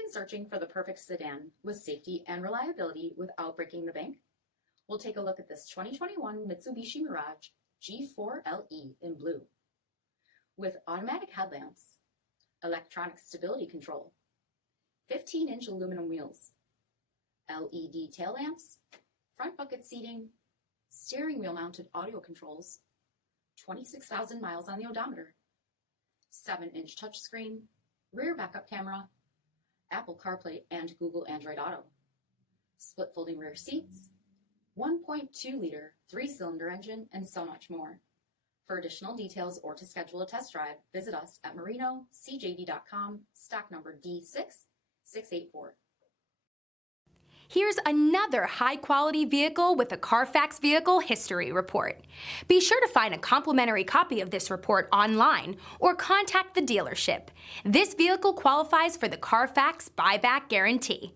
been searching for the perfect sedan with safety and reliability without breaking the bank? We'll take a look at this 2021 Mitsubishi Mirage G4 LE in blue. With automatic headlamps, electronic stability control, 15-inch aluminum wheels, LED tail lamps, front bucket seating, steering wheel mounted audio controls, 26,000 miles on the odometer, 7-inch touchscreen, rear backup camera, Apple CarPlay and Google Android Auto, split folding rear seats, 1.2-liter 3-cylinder engine, and so much more. For additional details or to schedule a test drive, visit us at MarinoCJD.com, stock number D6684. Here's another high-quality vehicle with a CARFAX Vehicle History Report. Be sure to find a complimentary copy of this report online or contact the dealership. This vehicle qualifies for the CARFAX Buyback Guarantee.